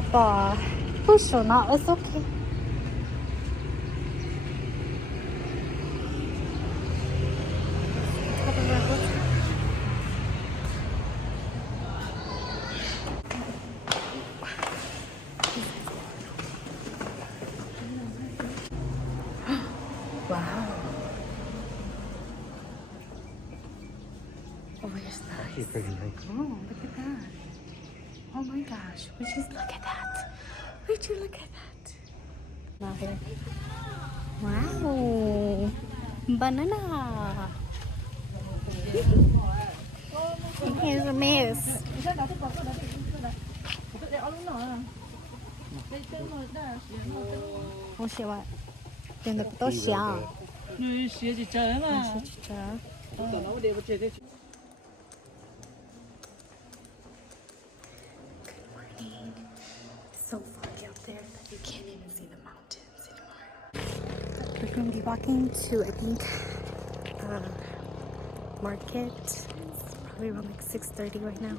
吧，不手呢，it's okay。Wow. Oh, it's nice. Pretty nice. Oh, look at that. Oh my gosh. Would you look at that? Would you look at that? Now here. Wow. Banana. Here's a mess. Không xíu ạ. Tiền được tốt xíu. Người xía chỉ trời mà. So foggy out there that you can't even see the mountains anymore. We're going to be walking to, I think, market. It's probably around like 6:30 right now.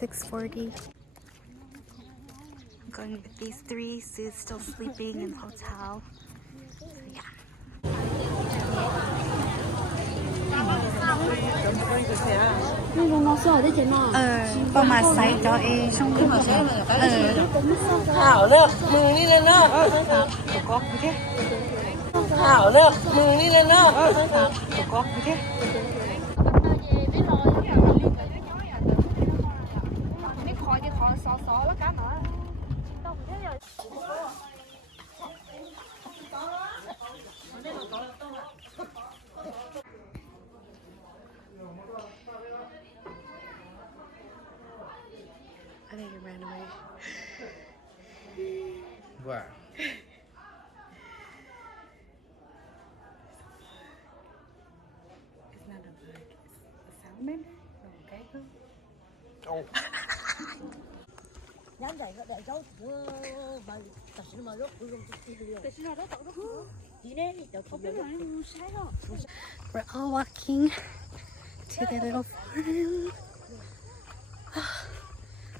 6:40. I'm going with these three. Sue's still sleeping in the hotel. So yeah. Bao mà xay cho em xong rồi Hảo nữa, mừng đi lên nữa. có thế. Hảo nữa, mừng đi lên nữa. có thế. I think it ran away. Wow. It's not a bug. It's a salamander. Okay. Oh. We're all walking to the little farm.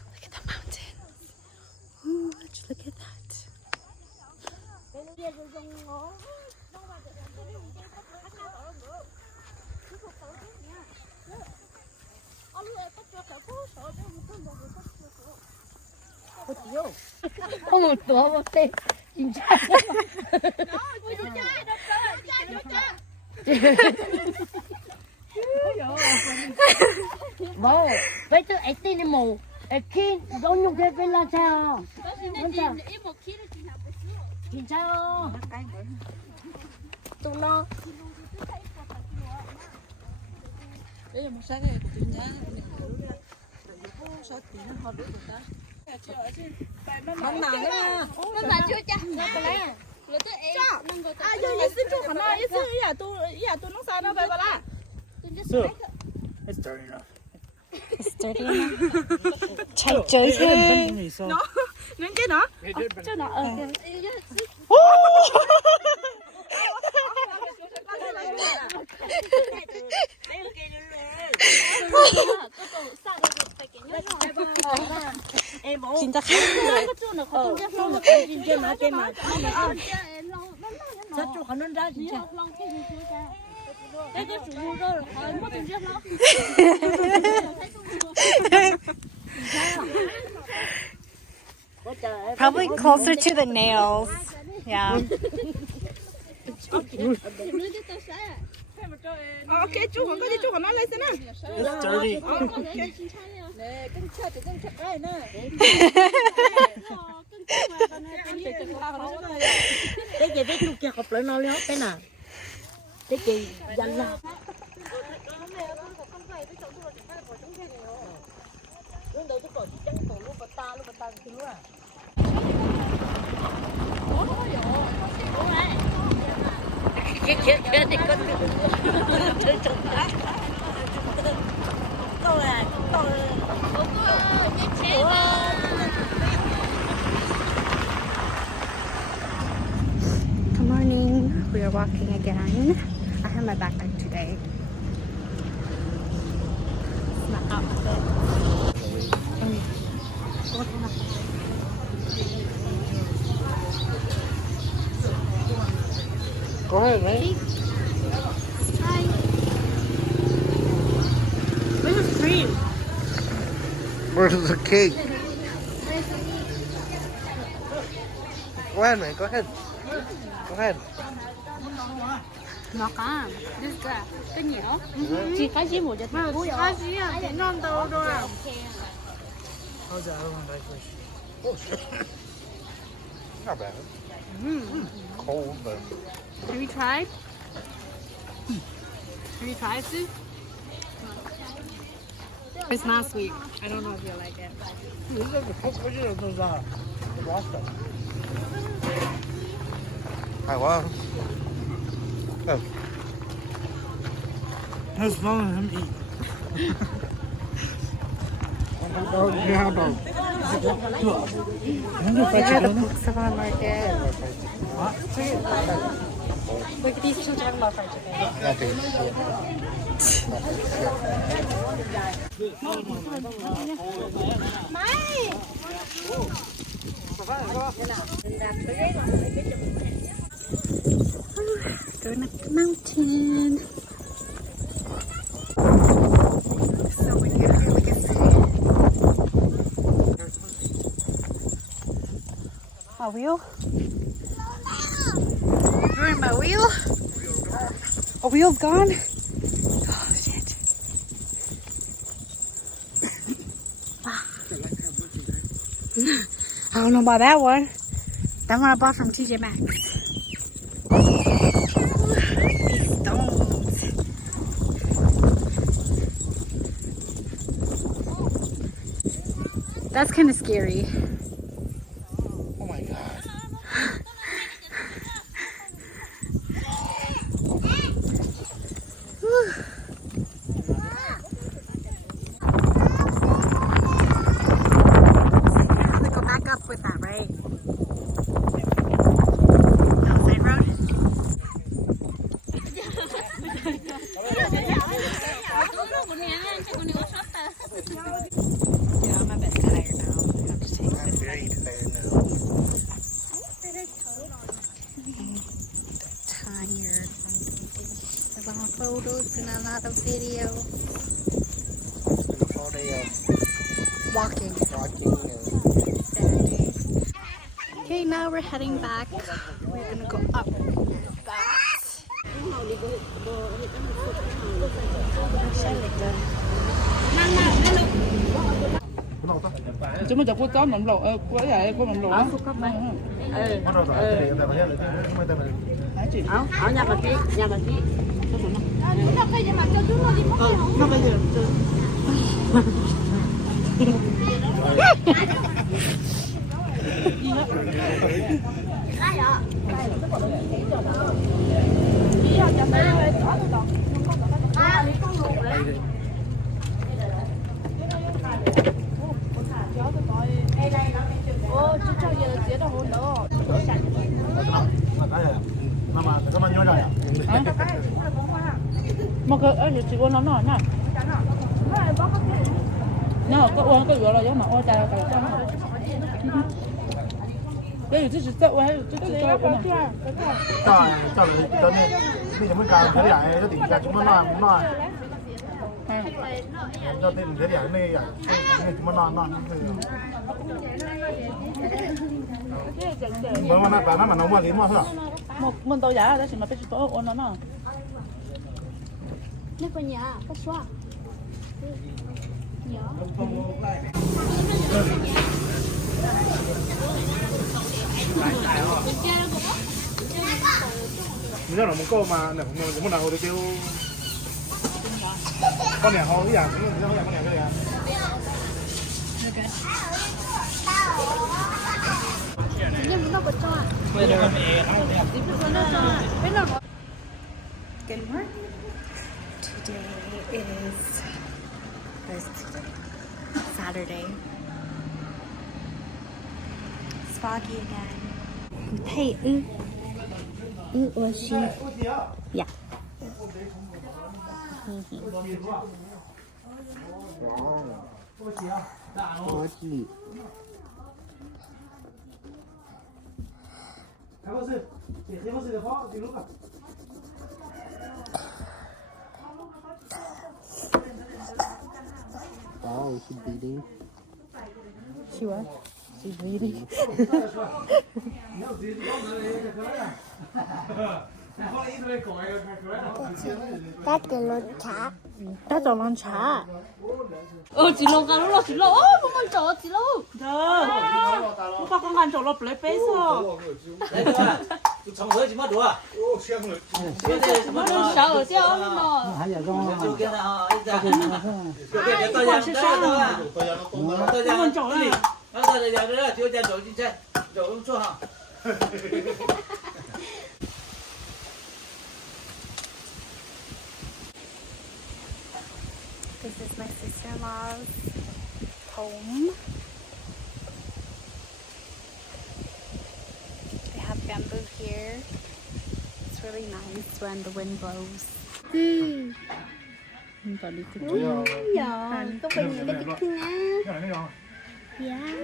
Look at the mountain. Ooh, look at that. Có một tổ một tên chính xác. Bố, bây giờ ấy tin em mù, ấy khi giống như cái bên là sao? Làm sao? Chính sao? Tụi nó. Đây là một sáng này của chị nhá. Sao chị nó họ được ta? Mắm nào đó. Nó chưa cha. Nó lấy. À, giờ nhà xin chú hẳn à, nhà tôi nó sao nó về bà la. So, it's dirty enough. It's dirty enough. Chạy chơi thế. Nó, nên cái nó. Cho nó 진짜 저쪽 가는 자 진짜. 내가 주소를 잘못 준비했나? Probably closer to the nails. Yeah. Ok, chú còn có gì chú còn nói lên xem nào. It's dirty. Nè, cưng cha thì cưng chặt ai nè. Cái gì với chú kia học lại nó léo cái nào? Cái gì dành là. Lúc đầu tôi còn chỉ trắng cổ lúc bà ta thì luôn à. Cái thì con chơi chồng á. Tôi à, tôi. Good morning. We are walking again. I have my backpack today. It's my outfit. cream. Where's the cake? Go ahead, man. Go ahead. Go ahead. Nó có. This is good. Cái nhiều. Chỉ cái gì một giờ thì vui rồi. 사실이야, 괜찮다, 그래. How's that other one like fish? Oh, shit. Not bad. Cold, but. Have you tried? Have you tried this? It's not sweet. I don't know if you like it. This is the cooked fish or those the raw stuff? Hi, wow. Oh. That's fun with him eat. Yeah, dog. Savon Market. Look at these children love fried chicken. Nothing. Going up the mountain. So when you feel like it's a wheel? Ruined my wheel? A wheel's gone? Oh shit. Wow. I don't know about that one. That one I bought from TJ Maxx. These stones. That's kind of scary. Oh my god. Go back up with that, right? Outside road? Yeah, I'm a bit tired now. I have to take I'm this. very tired now. Tired from a lot of photos and a lot of video. It's been a whole day of Walking. walking and Standing. Okay, now we're heading back. We're gonna go up that. Chúng mìnhจะพูดจ้อมหนมหลงกล้วยใหญ่กล้วยหนมหลง Ở nhà bà kia, nhà bà kia. nó bây giờ mà cái chỉ có nó nè nó có uống cái rồi giống mà ôi trời cái trong cái gì chỉ sợ hay chỉ sợ mà Cho người cho nên bây giờ mới càng thế này nó tỉnh ra chúng nó non cho nên thế này này chúng nó non mà nó nóng mà lý mà sao một mình tôi giả đó chỉ mà phải có uống nó nè Nó có nhà, có xóa. mình rất là muốn cô mà nè mình muốn nào được kêu con này ho cái gì con này cái gì Nhưng nó có cho. Good morning. Today is Saturday. It's foggy again. Hey, or she? Yeah. lucky. She's bleeding. She what? She's bleeding. Ta cho lon cha. Chị lâu cả lúc đó chị lâu, không còn chỗ chị lâu. Lúc đó không còn chỗ lột lấy bế sao? trong giới chỉ mất đủ à? Mất đủ sao ở chỗ mà. Chỗ kia là ra. Tôi còn sẽ sao à? Tôi ra chỗ này. Nó ra đây là thiếu tiền chỗ trên xe. Chỗ chỗ hả? This is my sister-in-law's home. They have bamboo here. It's really nice when the wind blows. Nhỏ, có phải những cái thích thương á. Yeah.